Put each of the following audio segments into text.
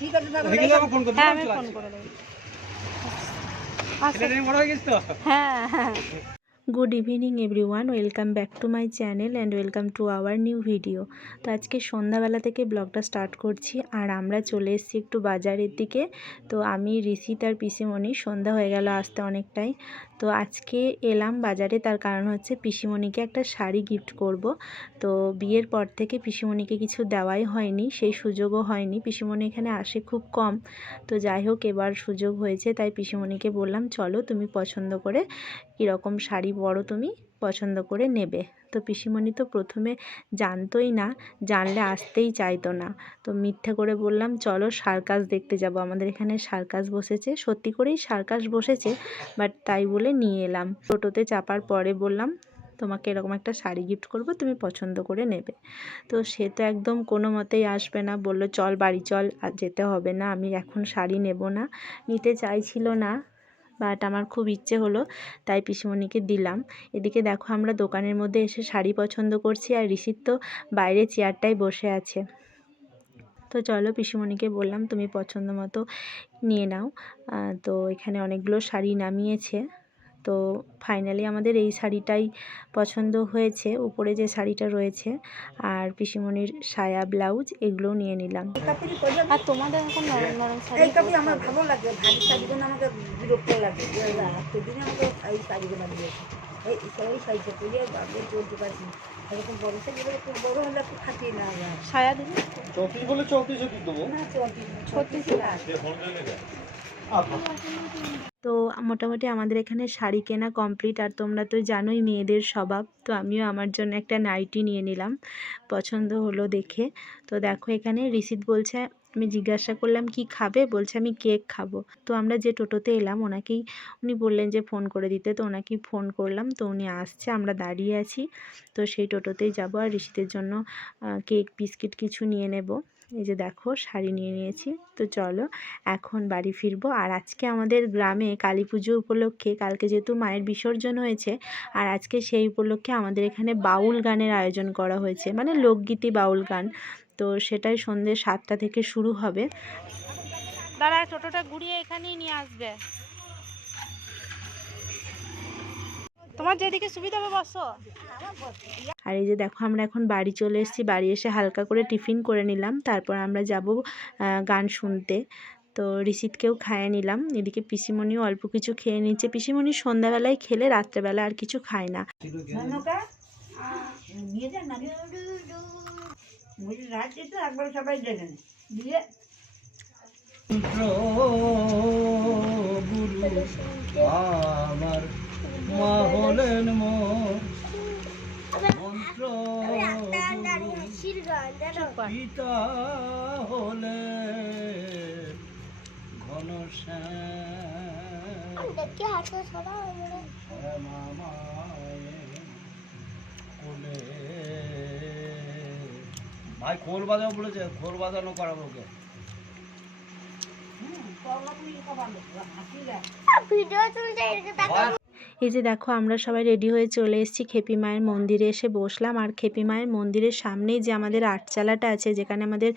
ঠিক আছে হ্যাঁ আমি ফোন করে দেবো। আচ্ছা। এটা নিয়ে বড় হয়ে গেছিস তো? হ্যাঁ হ্যাঁ। Good evening everyone welcome back to my channel and welcome to our new video তো আজকে সন্ধ্যাবেলা থেকে ব্লগটা স্টার্ট করছি আর আমরা চলে এসেছি একটু বাজারের দিকে। তো আমি ঋষিত আর পিসিমণি, সন্ধ্যা হয়ে গেল আসতে অনেকটাই। তো আজকে এলাম বাজারে, তার কারণ হচ্ছে পিসিমণিকে একটা শাড়ি গিফট করব। তো বিয়ের পর থেকে পিসিমণিকে কিছু দেওয়াই হয়নি, সেই সুযোগও হয়নি। পিসিমণি এখানে আসে খুব কম। তো যাই হোক, এবার সুযোগ হয়েছে, তাই পিসিমণিকে বললাম, চলো, তুমি পছন্দ করে কীরকম শাড়ি পরো তুমি পছন্দ করে নেবে। তো পিসিমণি তো প্রথমে জানতোই না, জানলে আসতেই চাইতো না। তো মিথ্যে করে বললাম, চলো সার্কাস দেখতে যাব। আমাদের এখানে সার্কাস বসেছে। সত্যি করেই সার্কাস বসেছে, বাট তাই বলে নিয়ে এলাম। টোটোতে চাপার পরে বললাম, তোমাকে এরকম একটা শাড়ি গিফট করব, তুমি পছন্দ করে নেবে। তো সে তো একদম কোনো মতেই আসবে না। বলল, চল বাড়ি চল, আর যেতে হবে না। আমি এখন শাড়ি নেব না। নিতে চাইছিল না। বাট আমার খুব ইচ্ছে হলো, তাই পিসিমণিকে দিলাম। এদিকে দেখো আমরা দোকানের মধ্যে এসে শাড়ি পছন্দ করছি আর ঋষির তো বাইরে চেয়ারটাই বসে আছে। তো চলো পিসিমণিকে বললাম, তুমি পছন্দ মতো নিয়ে নাও। তো এখানে অনেকগুলো শাড়ি নামিয়েছে। তো ফাইনালি আমাদের এই শাড়িটাই পছন্দ হয়েছে। উপরে যে শাড়িটা রয়েছে আর পিসিমণির সায়া ব্লাউজ এগুলোও নিয়ে নিলাম। আর তোমাদের এখন নরম নরম শাড়ি এই কাপড় আমার। ভালো লাগে ভারী শাড়িগুলো আমাকে বিরক্ত লাগে। এতদিন আমাকে এই শাড়িগুলো দিয়েছে। এই এই শাড়িটা পরে বাবু চলতে পারছি এরকম বড় শাড়িগুলো একটু বড় হলে একটু খাটিয়ে যায়। সায়া দিবি? চৌত্রিশ বলে চৌত্রিশ দেবো। না চলতি ছত্রিশ তো মোটামুটি আমাদের এখানে শাড়ি কেনা কমপ্লিট। আর তোমরা তো জানোই মেয়েদের স্বভাব, তো আমিও আমার জন্য একটা নাইটি নিয়ে নিলাম। পছন্দ হলো দেখে। তো দেখো এখানে রিসিদ বলছে, আমি জিজ্ঞাসা করলাম, কি খাবে? বলছে, আমি কেক খাব। তো আমরা যে টোটোতে এলাম, ওনাকেই, উনি বললেন যে ফোন করে দিতে। তো ওনাকেই ফোন করলাম। তো উনি আসছে, আমরা দাঁড়িয়ে আছি। তো সেই টোটোতেই যাব। আর ঋষিতের জন্য কেক, বিস্কিট কিছু নিয়ে নেব। এই যে দেখো, শাড়ি নিয়ে নিয়েছি। তো চলো, এখন বাড়ি ফিরবো। আর আজকে আমাদের গ্রামে কালী পুজো উপলক্ষে, কালকে যেহেতু মায়ের বিসর্জন হয়েছে, আর আজকে সেই উপলক্ষে আমাদের এখানে বাউল গানের আয়োজন করা হয়েছে। মানে লোকগীতি বাউল গান। তো সেটাই সন্ধ্যে সাতটা থেকে শুরু হবে। দাঁড়া, টোটোটা ঘুরিয়ে এখানেই নিয়ে আসবে। তোমার যেদিকে সুবিধা হবে বসো। আর এই যে দেখো আমরা এখন বাড়ি চলে এসেছি। বাড়ি এসে হালকা করে টিফিন করে নিলাম। তারপর আমরা যাব গান শুনতে। তো ঋষিতকেও খাইয়ে নিলাম। এদিকে পিসিমণিও অল্প কিছু খেয়ে নিচ্ছে। পিসিমণি সন্ধ্যাবেলায় খেলে রাত্রেবেলা আর কিছু খায় না। আমার মা হলেন মন্ত্র পিতা হলে ঘন ভাই খোল বাজাও বলেছে খোল বাজানো করাবো ওকে। এই যে দেখো, আমরা সবাই রেডি হয়ে চলে এসেছি খেপি মায়ের মন্দিরে এসে বসলাম। আর খেপি মায়ের মন্দিরের সামনেই যে আমাদের আটচালাটা আছে, যেখানে আমাদের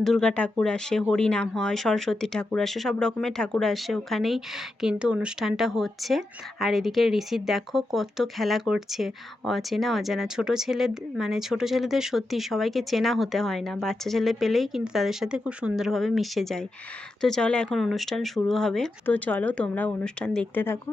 দুর্গা ঠাকুর আসে, হরিনাম হয়, সরস্বতী ঠাকুর আসে, সব রকমের ঠাকুর আসে, ওখানেই কিন্তু অনুষ্ঠানটা হচ্ছে। আর এদিকে ঋষির দেখো কত খেলা করছে। অচেনা, অজানা, ছোট ছেলে মানে ছোট ছেলেদের সত্যি সবাইকে চেনা হতে হয় না। বাচ্চা ছেলে পেলেই কিন্তু তাদের সাথে খুব সুন্দরভাবে মিশে যায়। তো চলো এখন অনুষ্ঠান শুরু হবে। তো চলো তোমরা অনুষ্ঠান দেখতে থাকো।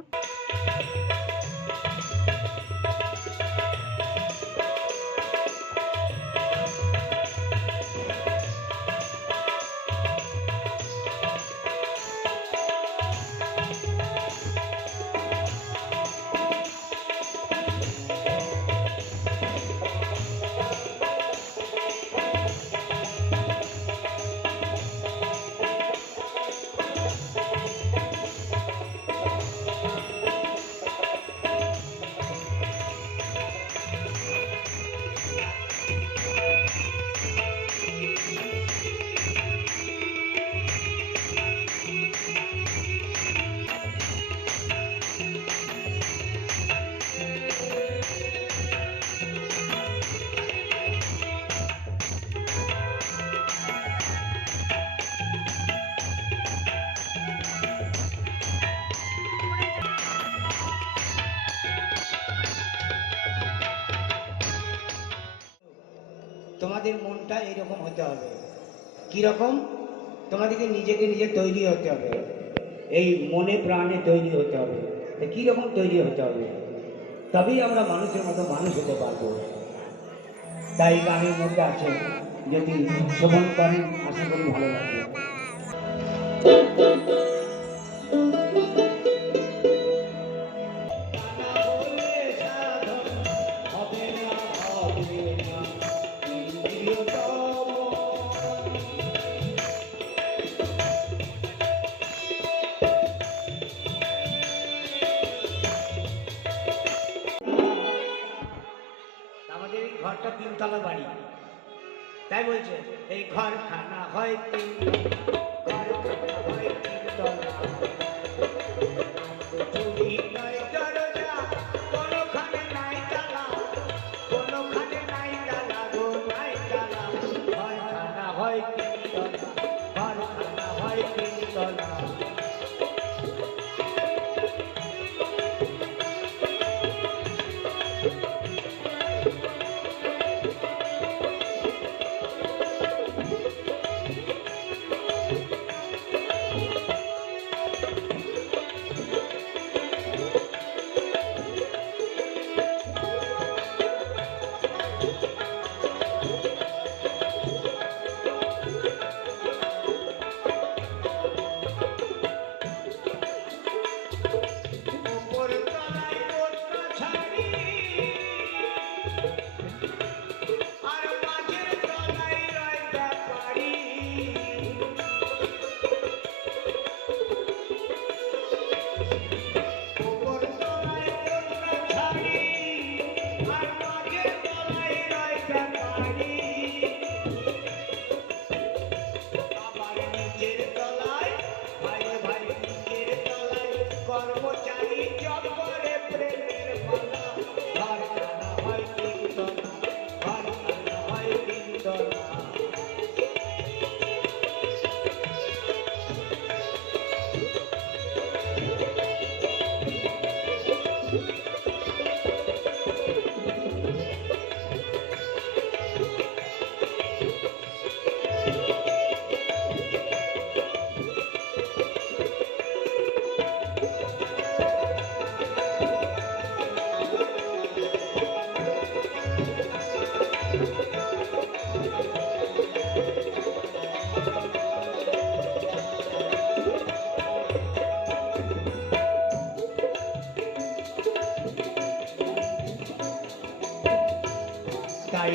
তোমাদের মনটা এইরকম হতে হবে। কীরকম তোমাদেরকে নিজেকে নিজে তৈরি হতে হবে। এই মনে প্রাণে তৈরি হতে হবে। তা কীরকম তৈরি হতে হবে? তবেই আমরা মানুষের মতো মানুষ হতে পারব। তাই গানের মধ্যে আছে, যদি শোভন করেন, আশা করি ভালো লাগবে। বুঝে এই ঘরখানা হয় কি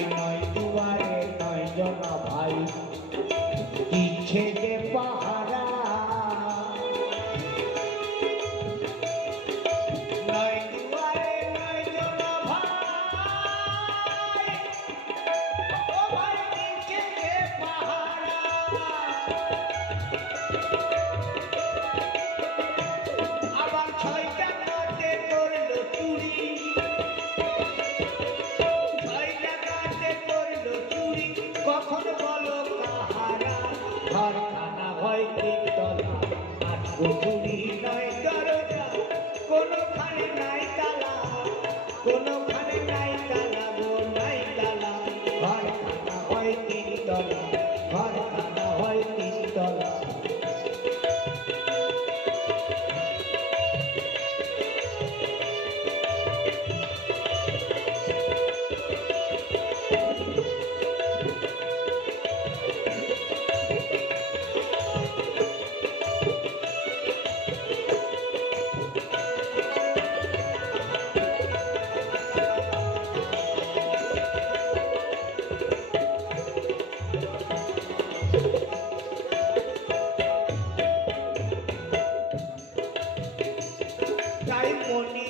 Thank you. পুতুলি নয়। very morning.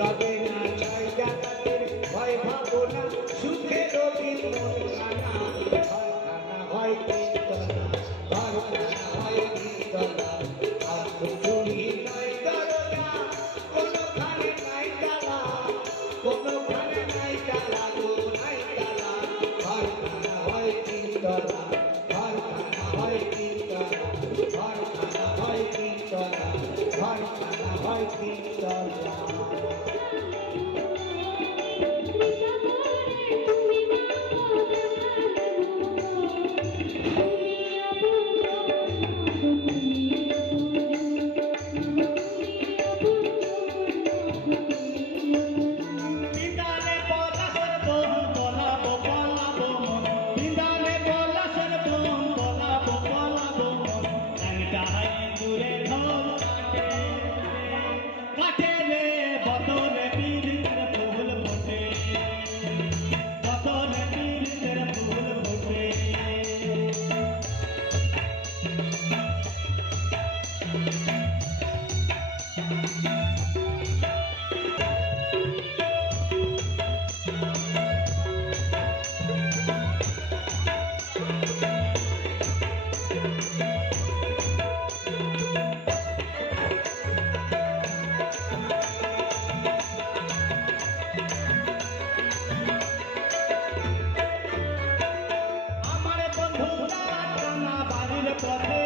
Raghunatha. Gracias.